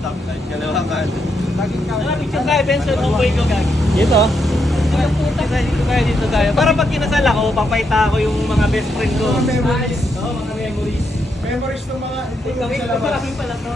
Stoplight, kalawa ka. Picture tayo, Benson, homeboy ko gag. Dito? Ang puta. Dito tayo. Para pag kinasal ako, papayta ko yung mga best friend ko. Mga memories. Oo, mga memories. Memories ng mga Ikaw, sa labas. parang pala to.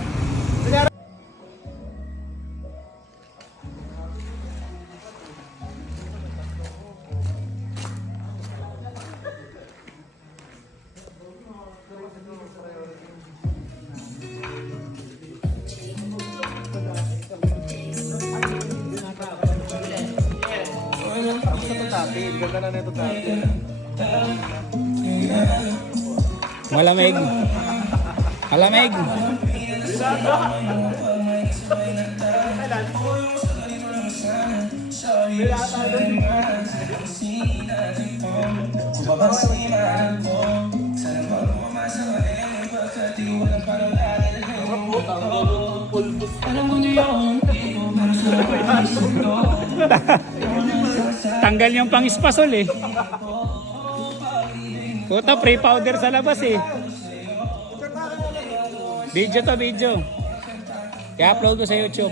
Ganda na nito tayo. Malamig. Malamig. Tanggal yung pang-spasol eh. Puta, pre-powder sa labas eh. Video to, video. I-upload ko sa YouTube.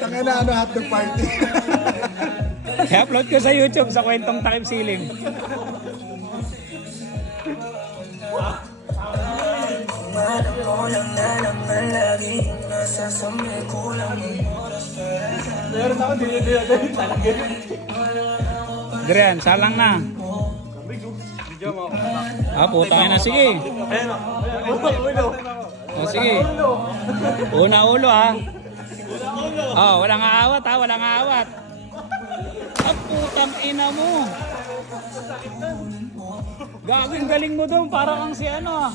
Tangin na hotdog party. I-upload ko sa YouTube sa kwentong takip silim. Drian, salang na. Putangin na, sige. Sige. Una ulo ha. Walang aawat ha, walang aawat. Putang ina mo. Gagawin galing mo doon, para kang si ano ah.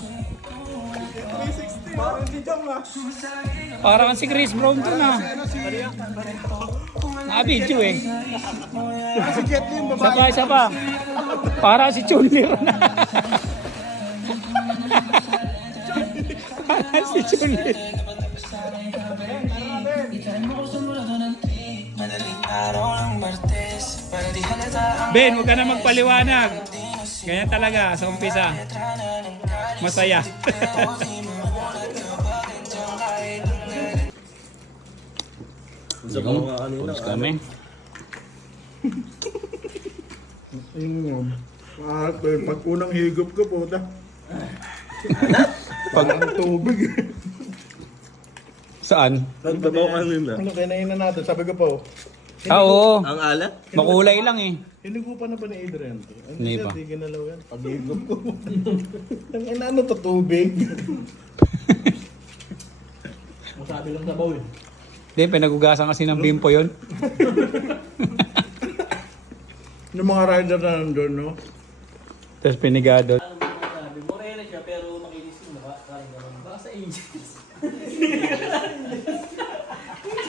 360, parang si Jam ah. Para kang si Chris Brown doon ah. Naka-video eh. Si Jet Li, yung babae. Isa pa. Para si Chun-Li ron. Para si Chun-Li. Ben, huwag ka na magpaliwanag. Ganyan talaga sa umpisa. Masaya. Tapos kami. Yun. Pag unang higop ko po, pag ang tubig. Saan? Nagbabaw ka nila. Ano, kinainan natin, sabi ko po. Oo. Ang alat? Makulay lang eh. Hinugupan na ba ni Adrian? Hindi pa. Hindi ginalaw yan. Pag higop ko. Ang inano to, tubig. Masabi lang sabaw eh. Hindi, pinagugasan kasi ng bimpo yun. Yung mga rider na nandun, no? Tapos pinigado. Sabi, morena siya pero makinis yung mukha. Parang gano'n. Baka sa angels.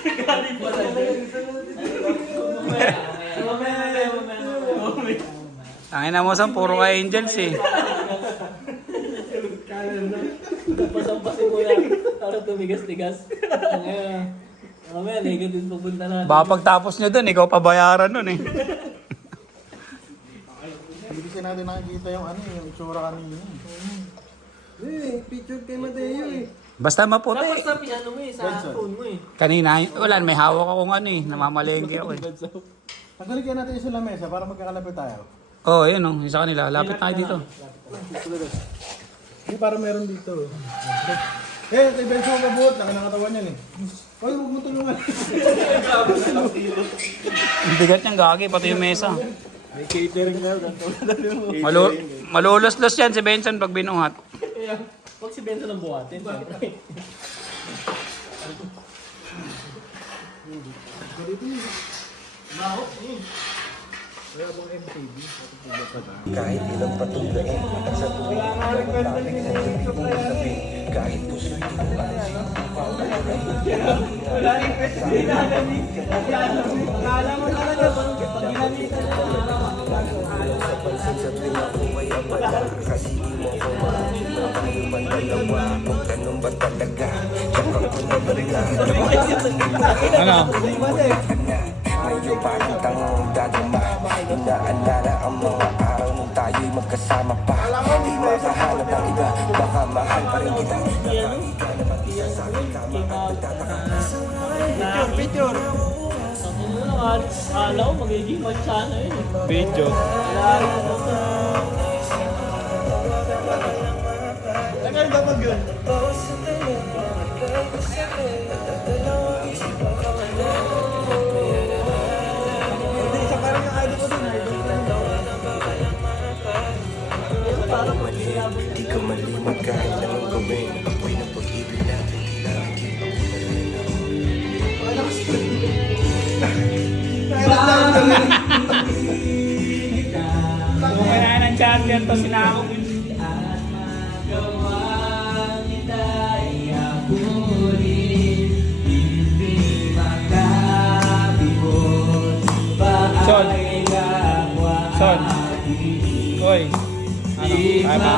Galing pa lang. Tangin na mo sa puro ka angels eh. Pasampasin mo yan. Para tumigas-tigas. Mamaya, negative pupunta natin. Baka pagtapos nyo dun, ikaw pabayaran nun eh. Hindi kasi natin nakikita yung ano, yung itsura kanina. Picture kay Mateo eh. Basta maputi. Dapat sa piano mo eh, sa phone mo eh. Kanina, wala, may hawak akong ano eh. Namamalengke ako eh. Tanggalin natin yung sa lamesa para magkakalapit tayo. Yun oh, isa kanila. Lapit tayo dito. Hindi, para meron dito. Ito yung benso mo mabuot. Nakakatawan yan eh. Huwag mo tulungan. Ang bigat niyang gagi, pati yung mesa. May catering na yun. Malulos-los yan si Benson pag binuhat. Huwag si Benson ang buhatin. Kahit ilang patunglain at sa tuwing pagkakalik sa hindi mong sabi, kahit puso'y tinuasin, sa pansin sa tuwing ako ay abala, kasi di mo ko tayo man dalawa, kung ganun ba talaga, tsaka ko na bala, Ano? medyo bakit ang dadama, inaalala ang mga araw ng tayo. tayo'y magkasama pa. Di makahanap ang iba, baka mahal pa rin kita. Napagi ka naman isa sa akin, tama at nagtataka. Picture. Akala ko magiging mansana yun. Video. Tagal ba mag yun? Hindi, isa parang yung idol ko din. Mali, di ka malimag kahit anong gawin. Ako'y ng pag-ibig natin, kailangan kita Kaya ng champion to sinako. Son. Son. Hoy. Ano? Kaya ba?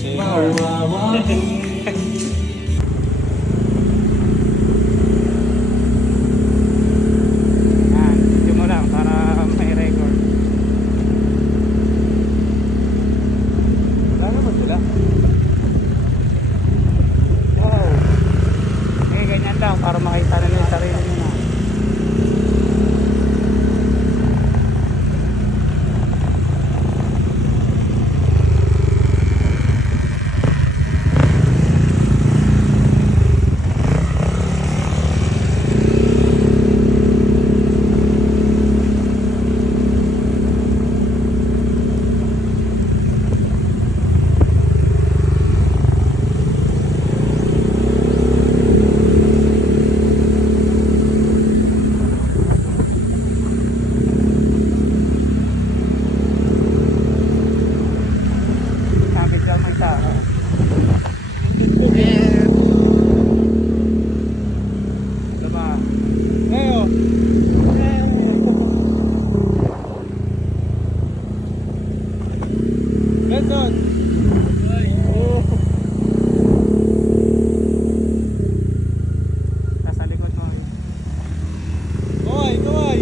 Singer. Yan, video mo lang para may record. Wala naman sila. Wow. Okay, ganyan lang para makita na yung sarili nyo na. Kapit lang may tao. Diba? Ngayon. Benson. Nasa likod mo. Kaway, kaway.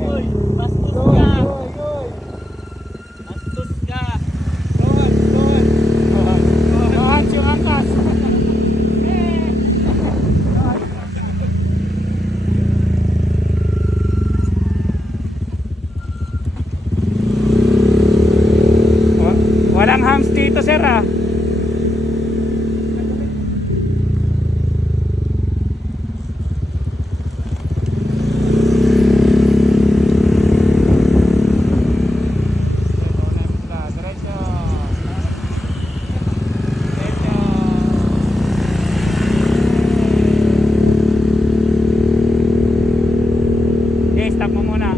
Uy, bastos ka. Kaway. Bastos ka. Kaway, kaway. Ancho yung angkas. Walang hams dito, sir, ah. Diretso. Diretso. Okay, stop mo muna.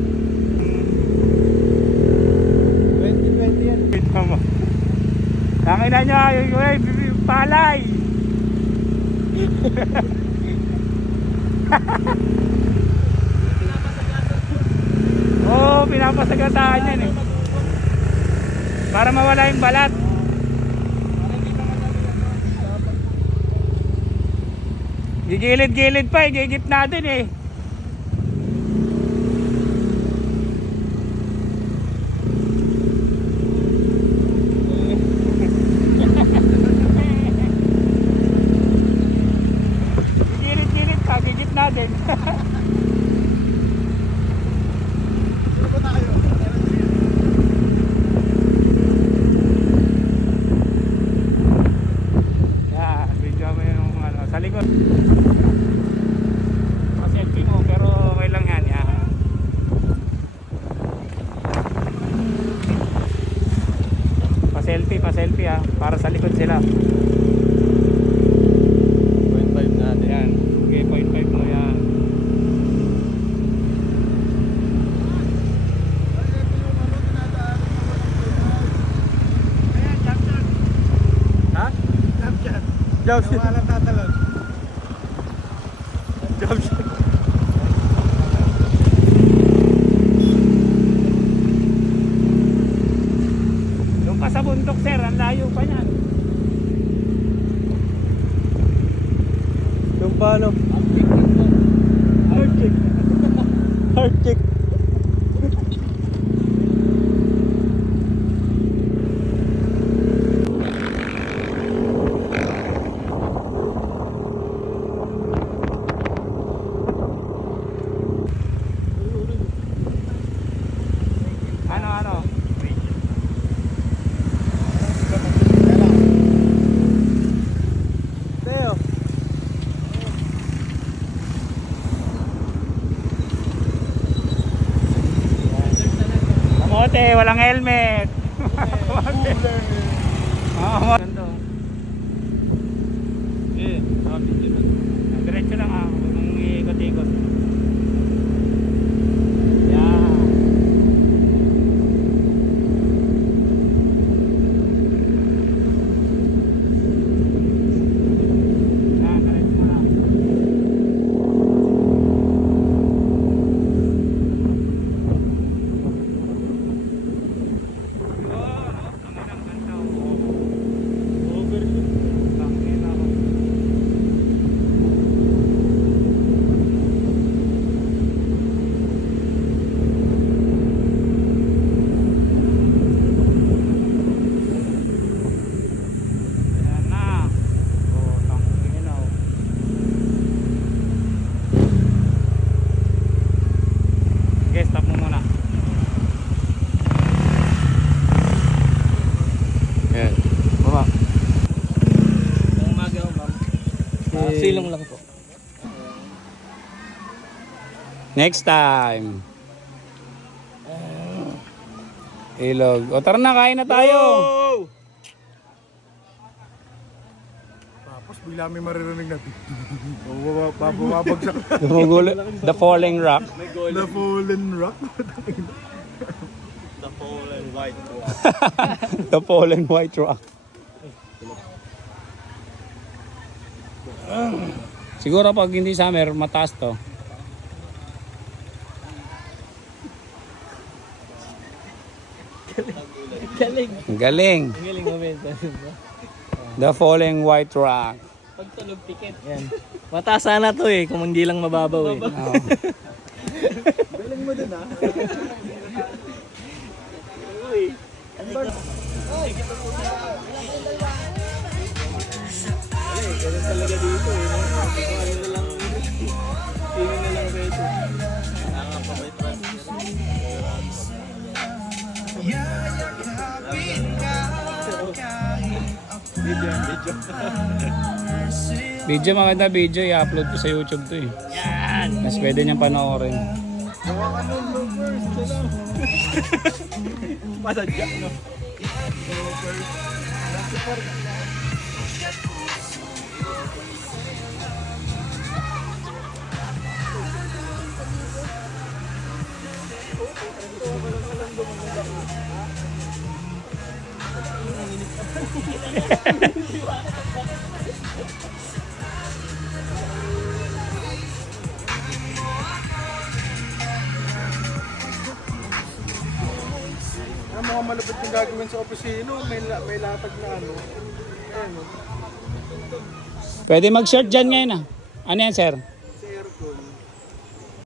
2020 yan. Kita mo. Tangina nyo, palay. Oo, pinapasagasaan yan eh. Para mawala yung balat. Gigilid-gilid pa eh, gigit natin eh. Gigilid-gilid pa, gigit natin. Yeah, video mo yung ano, sa likod. Pa-selfie mo, pero okay lang yan. Yeah. Pa-selfie ah, para sa likod sila. 0.5 natin. Yan, okay, 0.5 mo yan. Ha? Jobs. Walang tatalon. Jobs. Heart check. Ano? Teo. Kamote, walang helmet. Oo, diretso lang ako nung ikot-ikot. Yan. Yan, diretso lang. Ayan na. Oh, tangin na. Okay, stop mo muna. Ayan. Baba. Umaga, ma'am. Silong lang po. Next time. Ilog. O tara na, kain na tayo. Tapos bigla may maririnig na. Babagsak. Gumugulo. The Falling Rock. The fallen rock. The fallen white. The Falling White Rock. Siguro pag hindi summer, mataas to. Galing. Ang galing. Galing momento. The Falling White Rock. Pagtunog pikit. Yan. Mataas sana to eh, kung hindi lang mababaw eh. Oh. Galing mo din ah. Ganun talaga dito eh. No? Ano na lang, sino na lang dito. Nakakapabay Video, maganda video. I-upload ko sa YouTube to eh. Yan! Mas pwede niyang panoorin. Pasadya, no? Ang mga malupit yung gagawin sa opisino, may latag na ano. Ayun, Pwede mag-shirt dyan ngayon ah. Ano yan, sir?